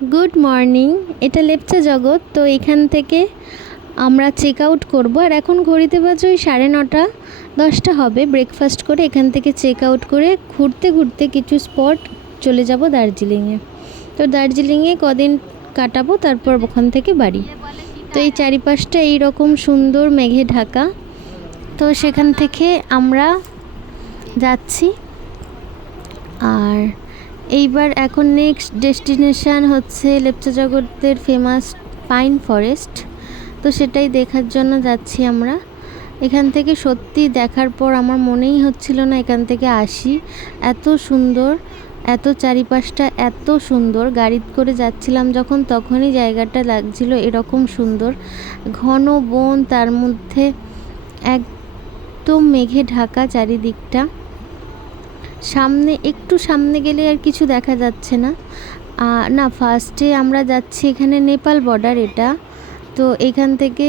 Good morning. এটা লেপচা জগৎ। তো এখান থেকে আমরা চেক আউট করবো। আর এখন ঘড়িতে বাজে ওই 9:30 10টা হবে। ব্রেকফাস্ট করে এখান থেকে চেক আউট করে ঘুরতে ঘুরতে কিছু স্পট চলে যাব দার্জিলিংয়ে। তো দার্জিলিংয়ে কদিন কাটাবো, তারপর ওখান থেকে বাড়ি। তো এই চারিপাশটা এইরকম সুন্দর মেঘে ঢাকা। তো সেখান থেকে আমরা যাচ্ছি। আর এইবার এখন নেক্সট ডেস্টিনেশান হচ্ছে লেপচা জগতের ফেমাস পাইন ফরেস্ট। তো সেটাই দেখার জন্য যাচ্ছি আমরা। এখান থেকে সত্যি দেখার পর আমার মনেই হচ্ছিল না এখান থেকে আসি। এত সুন্দর, এত চারিপাশটা এত সুন্দর। গাড়ি করে যাচ্ছিলাম যখন, তখনই জায়গাটা লাগছিল এরকম সুন্দর। ঘন বন, তার মধ্যে একদম মেঘে ঢাকা চারিদিকটা। সামনে একটু সামনে গেলে আর কিছু দেখা যাচ্ছে না। না, ফার্স্টে আমরা যাচ্ছি, এখানে নেপাল বর্ডার এটা। তো এখান থেকে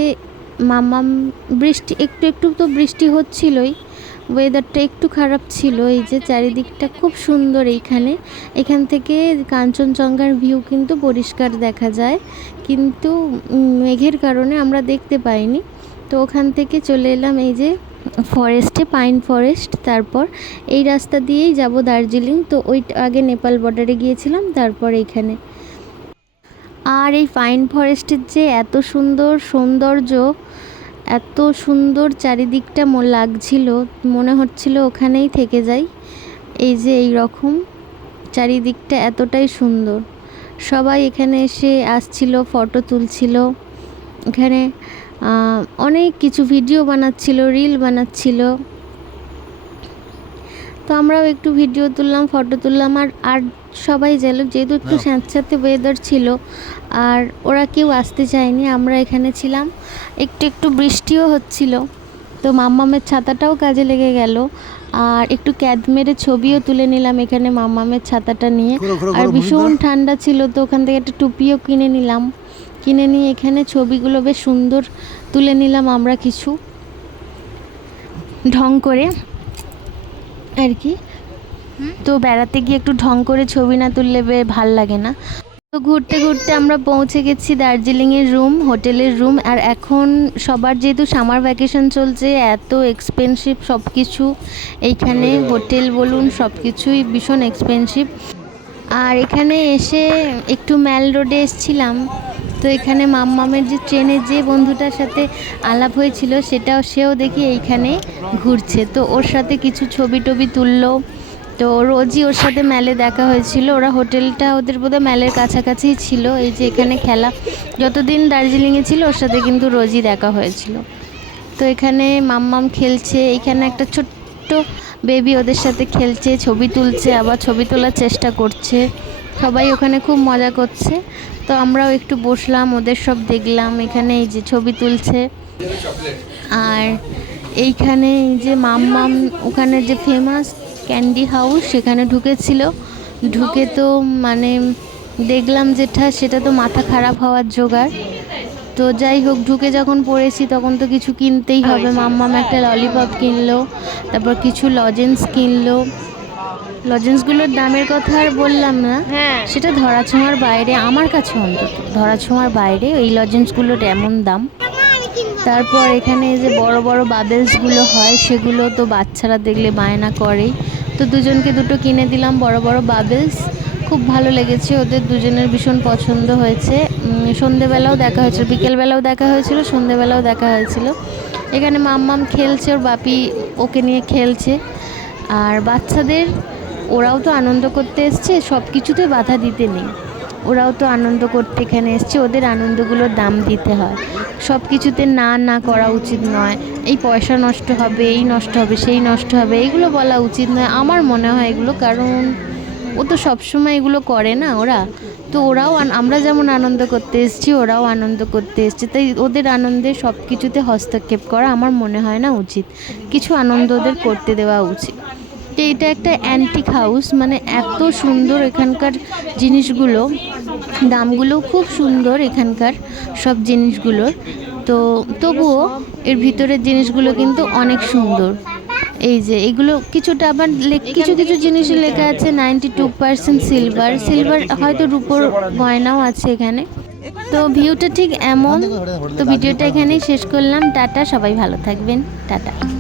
মাম্মাম বৃষ্টি একটু একটু তো বৃষ্টি হচ্ছিলই, ওয়েদারটা একটু খারাপ ছিল। এই যে চারিদিকটা খুব সুন্দর। এখান থেকে কাঞ্চনজঙ্ঘার ভিউ কিন্তু পরিষ্কার দেখা যায়, কিন্তু মেঘের কারণে আমরা দেখতে পাইনি। তো ওখান থেকে চলে এলাম এই যে ফরেস্টে, পাইন ফরেস্ট। তারপর এই রাস্তা দিয়েই যাব দার্জিলিং। তো ওই আগে নেপাল বর্ডারে গিয়েছিলাম, তারপর এইখানে। আর এই পাইন ফরেস্টের যে এত সুন্দর সৌন্দর্য, এত সুন্দর চারিদিকটা লাগছিল, মনে হচ্ছিল ওখানেই থেকে যাই। এই যে এই রকম চারিদিকটা এতটাই সুন্দর। সবাই এখানে এসে আসছিল, ফটো তুলছিল। এখানে অনেক কিছু ভিডিও বানাচ্ছিল, রিল বানাচ্ছিল। তো আমরাও একটু ভিডিও তুললাম, ফটো তুললাম। আর সবাই যেহেতু একটু স্যাঁতস্যাঁতে ওয়েদার ছিল, আর ওরা কেউ আসতে চায়নি, আমরা এখানে ছিলাম। একটু একটু বৃষ্টিও হচ্ছিল, তো মাম্মামের ছাতাটাও কাজে লেগে গেল। আর একটু ক্যাদ মেরে ছবিও তুলে নিলাম এখানে মাম্মামের ছাতাটা নিয়ে। আর ভীষণ ঠান্ডা ছিল, তো ওখান থেকে একটা টুপিও কিনে নিলাম। কিনে নিয়ে এখানে ছবিগুলো বেশ সুন্দর তুলে নিলাম আমরা কিছু ঢং করে আর কি। তো বেড়াতে গিয়ে একটু ঢং করে ছবি না তুললে ভাল লাগে না। তো ঘুরতে ঘুরতে আমরা পৌঁছে গেছি দার্জিলিংয়ের হোটেলের রুম। আর এখন সবার যেহেতু সামার ভ্যাকেশন চলছে, এত এক্সপেন্সিভ সব কিছু এইখানে, হোটেল বলুন সব কিছুই ভীষণ এক্সপেন্সিভ। আর এখানে এসে একটু ম্যাল রোডে এসছিলাম। তো এখানে মাম্মামের যে ট্রেনে যে বন্ধুটার সাথে আলাপ হয়েছিল, সেও দেখি এইখানে ঘুরছে। তো ওর সাথে কিছু ছবি টবি তুললো। তো রোজই ওর সাথে ম্যালে দেখা হয়েছিল। ওরা হোটেলটা ওদের বোধহয় ম্যালের কাছাকাছিই ছিল। এই যে এখানে খেলা, যতদিন দার্জিলিংয়ে ছিল ওর সাথে কিন্তু রোজই দেখা হয়েছিল। তো এখানে মাম্মাম খেলছে, এখানে একটা ছোট্ট বেবি ওদের সাথে খেলছে, ছবি তুলছে, আবার ছবি তোলার চেষ্টা করছে। সবাই ওখানে খুব মজা করছে। তো আমরাও একটু বসলাম, ওদের সব দেখলাম। এখানে এই যে ছবি তুলছে। আর এইখানে এই যে মাম্মাম ওখানে যে ফেমাস ক্যান্ডি হাউস, সেখানে ঢুকে তো মানে দেখলাম সেটা তো মাথা খারাপ হওয়ার জোগাড়। তো যাই হোক, ঢুকে যখন পড়েছি তখন তো কিছু কিনতেই হবে। মাম্মাম একটা ললিপপ কিনলো, তারপর কিছু লজেন্স কিনলো। লজেন্সগুলোর দামের কথা আর বললাম না, সেটা ধরাছোঁয়ার বাইরে, আমার কাছে অন্তত ধরাছোঁয়ার বাইরে এই লজেন্সগুলোর এমন দাম। তারপর এখানে যে বড় বড় বাবেলসগুলো হয়, সেগুলো তো বাচ্চারা দেখলে বায়না করেই। তো দুজনকে দুটো কিনে দিলাম বড় বড় বাবেলস। খুব ভালো লেগেছে, ওদের দুজনের ভীষণ পছন্দ হয়েছে। সন্ধেবেলাও দেখা হয়েছিল, বিকেলবেলাও দেখা হয়েছিল, সন্ধেবেলাও দেখা হয়েছিল। এখানে মাম্মাম খেলছে, ওর বাপি ওকে নিয়ে খেলছে। আর বাচ্চাদের, ওরাও তো আনন্দ করতে এসছে, সব কিছুতে বাধা দিতে নেই। ওরাও তো আনন্দ করতে এখানে এসছে, ওদের আনন্দগুলোর দাম দিতে হয়। সব কিছুতে না না করা উচিত নয়। এই পয়সা নষ্ট হবে, এই নষ্ট হবে, সেই নষ্ট হবে, এইগুলো বলা উচিত নয় আমার মনে হয় এগুলো। কারণ ও তো সবসময় এগুলো করে না ওরা। তো ওরাও, আমরা যেমন আনন্দ করতে এসেছি, ওরাও আনন্দ করতে এসছে। তাই ওদের আনন্দে সব কিছুতে হস্তক্ষেপ করা আমার মনে হয় না উচিত। কিছু আনন্দ ওদের করতে দেওয়া উচিত। তো এটা একটা অ্যান্টিক হাউস, মানে এত সুন্দর এখানকার জিনিসগুলো, দামগুলো খুব সুন্দর এখানকার সব জিনিসগুলোর। তো তবুও এর ভিতরের জিনিসগুলো কিন্তু অনেক সুন্দর। এই যে এগুলো কিছুটা আবার কিছু কিছু জিনিসে লেখা আছে 92% সিলভার। সিলভার হয়তো রূপোর গয়নাও আছে এখানে। তো ভিউটা ঠিক এমন। তো ভিডিওটা এখানেই শেষ করলাম। টাটা, সবাই ভালো থাকবেন। টাটা।